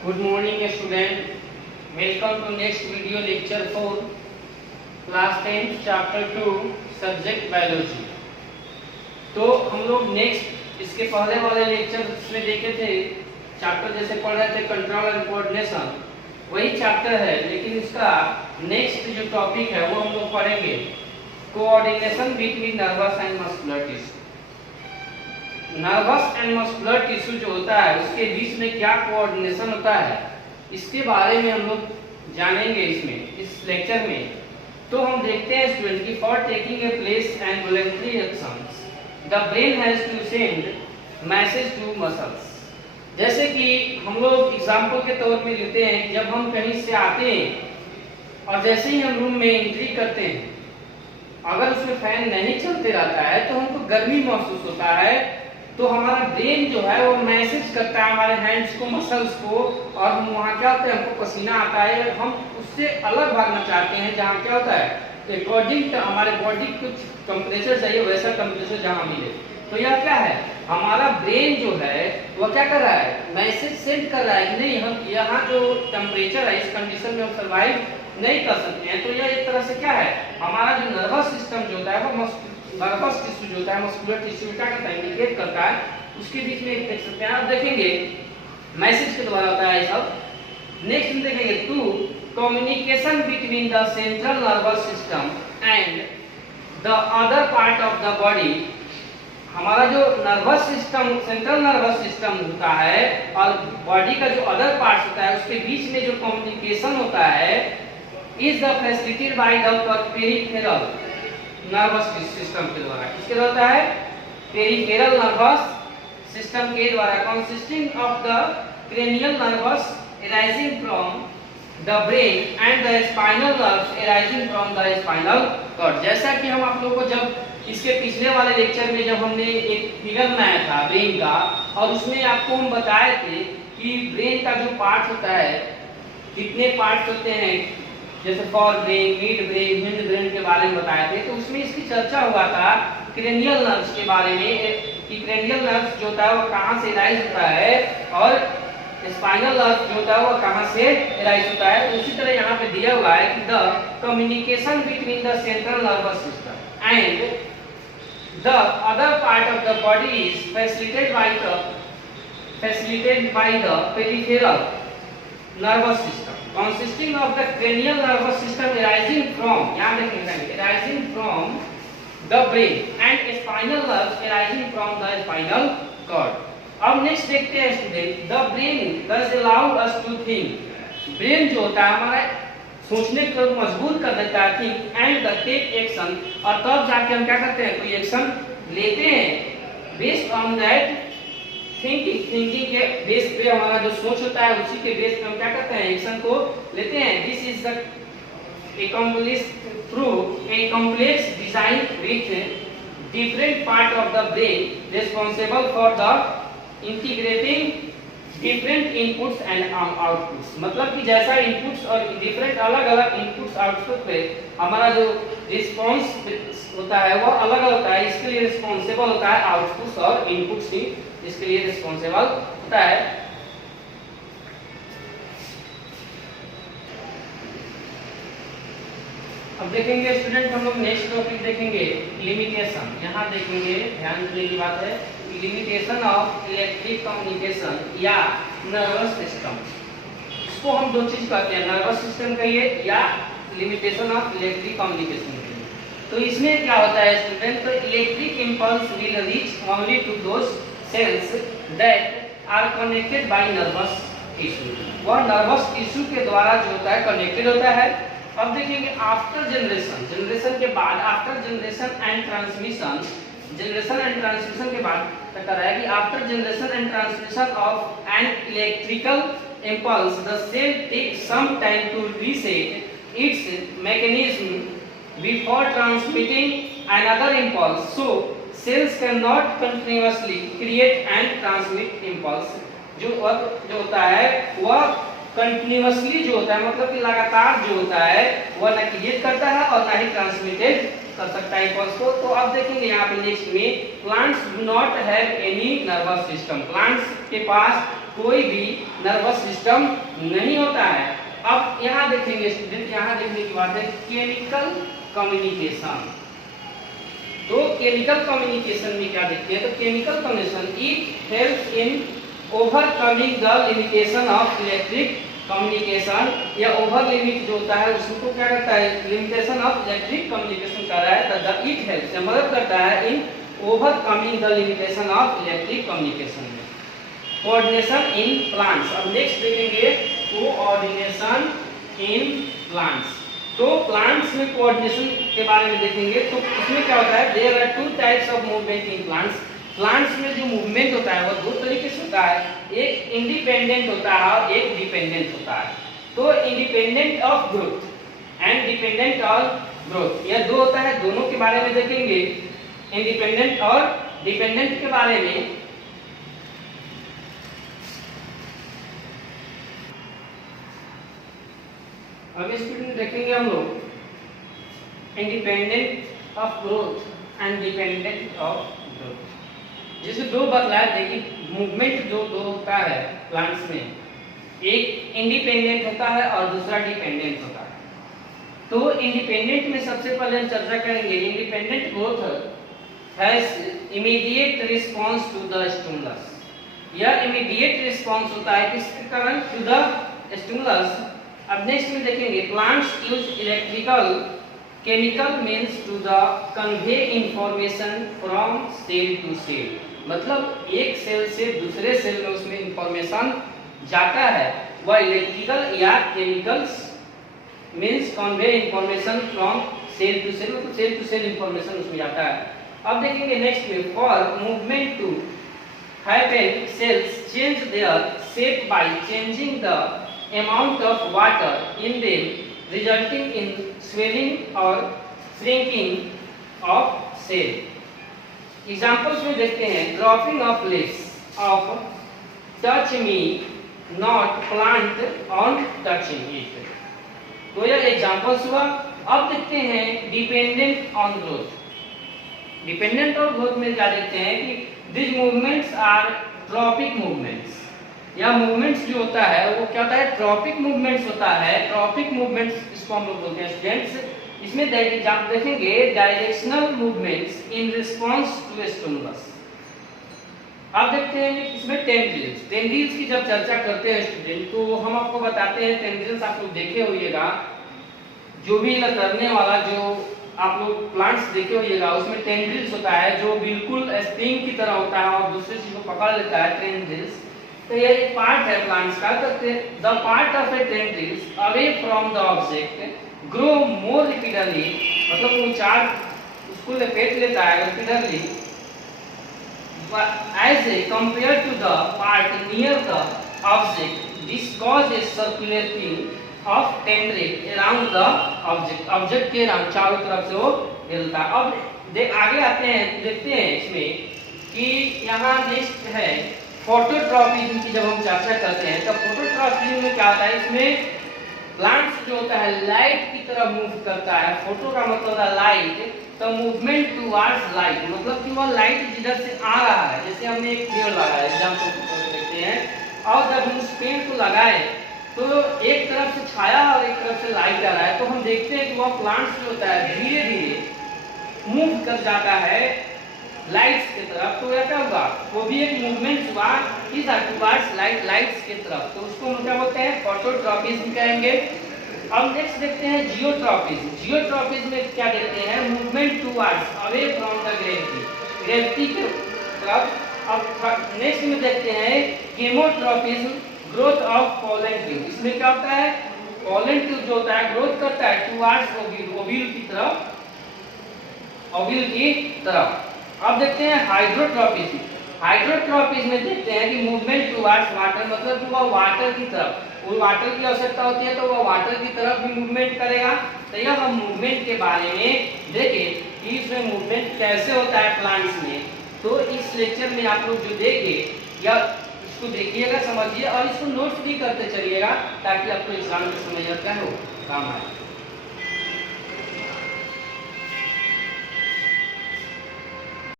Good morning student. Welcome to next video lecture for class 10 chapter 2 subject biology. तो हम लोग next इसके पहले वाले लेक्चर में देखे थे चैप्टर जैसे पढ़ रहे थे कंट्रोल एंड कोऑर्डिनेशन, वही चैप्टर है लेकिन इसका नेक्स्ट जो टॉपिक है वो हम लोग पढ़ेंगे coordination between nervous and muscular tissue. Nervous and muscular tissue जो होता है उसके बीच में क्या कोऑर्डिनेशन होता है इसके बारे में हम लोग जानेंगे इसमें इस लेक्चर में। तो हम देखते हैं स्टूडेंट की for taking a place and voluntary actions the brain has to send message to muscles. जैसे कि हम लोग एग्जांपल के तौर पे लेते हैं कि जब हम कहीं से आते हैं और जैसे ही हम रूम में एंट्री करते हैं अगर उसमें फैन नहीं चलते रहता है तो हमको गर्मी महसूस होता है, तो हमारा ब्रेन जो है वो मैसेज करता है हमारे हैंड्स को मसल्स को और हम वहाँ क्या होता है हमको पसीना आता है, हम उससे अलग भागना चाहते हैं जहाँ क्या होता है अकॉर्डिंग टू हमारे बॉडी कुछ टेम्परेचर चाहिए वैसा टेम्परेचर जहाँ मिले। तो यह क्या है हमारा ब्रेन जो है वो क्या कर रहा है मैसेज सेंड कर रहा है कि नहीं हम यहाँ जो टेम्परेचर है इस कंडीशन में हम सर्वाइव नहीं कर सकते हैं। तो यह एक तरह से क्या है हमारा जो नर्वस सिस्टम जो होता है वो नर्वस टिश्यू जो होता है मस्कुलर टिश्यू क्या करता है इंडिकेट करता है, उसके बीच में देख सकते हैं आप देखेंगे मैसेज के द्वारा होता है सब। नेक्स्ट हम देखेंगे to communication between the central nervous system and the other part of the body. हमारा जो nervous system central nervous system होता है और बॉडी का जो अदर पार्ट होता है उसके बीच में जो कम्युनिकेशन होता है is the facilitated by the peripheral nervous system के द्वारा। किसके द्वारा होता है पेरिफेरल नर्वस सिस्टम के द्वारा consisting of the cranial nervous arising from the brain and the spinal nerves arising from the spinal cord। जैसा कि हम आप लोगों को जब इसके पिछले वाले लेक्चर में जब हमने एक फिगर बनाया था ब्रेन का और उसमें आपको हम बताए थे कि ब्रेन का जो पार्ट होता है कितने पार्ट्स होते हैं, जैसे for brain mid brain hind brain के बारे में बताए थे। तो उसमें इसकी चर्चा हुआ था क्रेनियल नर्व्स के बारे में कि क्रेनियल नर्व्स जो होता है वो कहाँ से राइज होता है और स्पाइनल नर्व जो होता है वो कहाँ से राइज होता है। उसी तरह यहाँ पे दिया हुआ है कि the communication between the central nervous system and the other part of the body is facilitated by the peripheral nervous system consisting of the cranial nervous system arising from यहाँ देखेंगे arising from the brain and spinal nerves arising from the spinal cord। अब next देखते हैं student the brain does allow us to think। Brain जो होता है हमारा सोचने को मजबूर कर देता है think and the take action, और तब जाके हम क्या करते हैं कोई एक्शन लेते हैं बेस्ड ऑन दैट थिंकिंग के बेस पे हमारा जो सोच होता है उसी के बेस पे हम क्या करते हैं एक्शन को लेते हैं। This is the accomplished through a complex design with different part of the brain responsible for the integrating different inputs and outputs। मतलब कि जैसा इनपुट्स और डिफरेंट अलग अलग इनपुट्स आउटपुट पे हमारा जो रिस्पांस होता है वो अलग अलग होता है, इसके लिए रिस्पांसिबल होता है आउटपुट्स और इनपुट्स ही इसके लिए रिस्पांसिबल होता है। अब देखेंगे स्टूडेंट हम लोग नेक्स्ट टॉपिक देखेंगे लिमिटेशन। यहाँ देखेंगे ध्यान देने की बात है लिमिटेशन ऑफ इलेक्ट्रिक कम्युनिकेशन या नर्वस सिस्टम। इसको हम दो चीज कहते हैं नर्वस सिस्टम कहिए या लिमिटेशन ऑफ इलेक्ट्रिक कम्युनिकेशन कहिए। तो इसमें क्या होता है स्टूडेंट तो electric impulse will reach only to those cells that are connected by nervous tissue. वह नर्वस टिश्यू के द्वारा जो होता है कनेक्टेड होता है। अब देखेंगे आफ्टर जनरेशन के बाद आफ्टर जनरेशन एंड ट्रांसमिशन के बाद क्या है कि after generation and transmission of an electrical impulse the cell takes some time to reset its mechanism before transmitting another impulse, so cells cannot continuously create and transmit impulse। जो होता है वह continuously जो होता है मतलब कि लगातार जो होता है वह न क्रिएट करता है और ना ही ट्रांसमिटेड कर सकता है इम्पल्स को। तो अब देखेंगे यहाँ पे नेक्स्ट में, plants do not have any nervous system, plants के पास कोई भी नर्वस सिस्टम नहीं होता है। अब यहाँ देखेंगे स्टूडेंट, यहाँ देखने की बात है केमिकल कम्युनिकेशन। तो केमिकल कम्युनिकेशन में क्या देखते हैं, तो chemical communication it helps in overcoming the limitation of electric communication, या ओवर लिमिट जो होता है उसको क्या करता है, लिमिटेशन ऑफ इलेक्ट्रिक कम्युनिकेशन कर रहा है, द इट हेल्प्स मदद करता है in overcoming the limitation of electric communication में। कोऑर्डिनेशन इन प्लांट्स, अब नेक्स्ट देखेंगे कोऑर्डिनेशन इन प्लांट्स। तो प्लांट्स में कोऑर्डिनेशन के बारे में देखेंगे। तो इसमें क्या होता है, there are two types of movement in plants, plants में जो मूवमेंट होता है वो दो तरीके से होता है, एक इंडिपेंडेंट होता है और एक डिपेंडेंट होता है। तो independent of growth and dependent of growth, यह दो होता है, दोनों के बारे में देखेंगे, इंडिपेंडेंट और डिपेंडेंट के बारे में। अब स्टूडेंट देखेंगे हम लोग independent of growth and dependent of growth. जैसे दो बदलाव देखिए, मूवमेंट जो दो होता है प्लांट्स में, एक इंडिपेंडेंट होता है और दूसरा डिपेंडेंट होता है। तो इंडिपेंडेंट में सबसे पहले हम चर्चा करेंगे, independent growth has immediate response to the stimulus. यह इमीडिएट रिस्पांस होता है किसके कारण, टू द स्टिमुलस। अब नेक्स्ट में देखेंगे plants use electrical chemical means to the convey information from cell to cell, मतलब एक सेल से दूसरे सेल में उसमें इंफॉर्मेशन जाता है, वह इलेक्ट्रिकल या chemicals means convey information from cell to cell, मतलब सेल टू सेल इंफॉर्मेशन उसमें जाता है। अब देखेंगे नेक्स्ट में, for movement to happen cells change their shape by changing the amount of water in them, resulting in swelling or shrinking of cell. Examples में देखते हैं, dropping of leaves of touch me not plant on touching it। तो यह examples हुआ। अब देखते हैं dependent on growth. Dependent on growth में क्या देखते हैं कि this movements are tropic movements, या मूवमेंट्स जो होता है वो क्या होता है, ट्रॉपिक मूवमेंट्स होता है। ट्रॉपिक मूवमेंट्स इसको हम लोग बोलते हैं स्टूडेंट्स। इसमें देखेंगे directional movements in response to stimulus. अब देखते हैं इसमें टेंड्रिल्स। टेंड्रिल्स की जब चर्चा करते हैं स्टूडेंट, तो हम आपको बताते हैं टेंड्रिल्स आप लोग देखे होइएगा, जो भी लतरने वाला जो आप लोग प्लांट्स देखे होइएगा उसमें टेंड्रिल्स होता है जो बिल्कुल स्प्रिंग की तरह होता है और दूसरे चीज को पकड़ लेता है, टेंड्रिल्स। तो ये एक पार्ट है प्लांट्स का। The part of a tendrils away from the object grow more rapidly, मतलब वो चार्ज उसको लपेट लेता है rapidly, as a compare to the part near the object, this cause a circulating of tendril around the object, object के around चारों तरफ से वो हिलता है। अब आगे आते हैं, देखते हैं इसमें कि यहाँ नेक्स्ट है फोटोट्रॉपिज्म की। जब हम चर्चा करते हैं तो फोटोट्रॉपिज्म में क्या होता है, इसमें प्लांट्स जो होता है लाइट की तरफ मूव करता है। फोटो का मतलब है लाइट, तो मूवमेंट टुवर्ड्स लाइट, मतलब कि वह लाइट जिधर से आ रहा है, जैसे हमने एक पेड़ लगाया एग्जांपल देखते हैं, और जब हम उस पेड़ को लगाए तो एक तरफ से छाया और एक तरफ से लाइट आ रहा है, तो हम देखते हैं कि वह प्लांट्स जो होता है धीरे धीरे मूव कर जाता है लाइट्स की तरफ। तो क्या होगा, वो भी एक मूवमेंट हुआ इस टुवर्ड्स लाइट्स की तरफ, तो उसको हम क्या बोलते हैं, फोटोट्रॉपिज्म कहेंगे। अब नेक्स्ट देखते हैं जियोट्रॉपिज्म। जियोट्रॉपिज्म में क्या देखते हैं, movement towards away from the gravity, gravity की तरफ। अब नेक्स्ट में देखते हैं केमोट्रॉपिज्म, ग्रोथ ऑफ पॉलन ट्यूब। इसमें क्या होता है, पॉलन ट्यूब जो होता है ग्रोथ करता है टुवर्ड्स ओव्यूल की तरफ, ओव्यूल की तरफ। अब देखते हैं हाइड्रोट्रॉपिज्म। हाइड्रोट्रॉपिज्म में देखते हैं कि मूवमेंट टुवर्ड्स वाटर, मतलब कि वह वाटर की तरफ, वो वाटर की आवश्यकता होती है तो वह वाटर की तरफ भी मूवमेंट करेगा। तो यह हम मूवमेंट के बारे में देखें कि इसमें मूवमेंट कैसे होता है प्लांट्स में। तो इस लेक्चर में आप लोग जो देंगे या इसको देखिएगा, समझिए और इसको नोट्स भी करते चलिएगा ताकि आपको एग्जाम के समय क्या हो काम आए।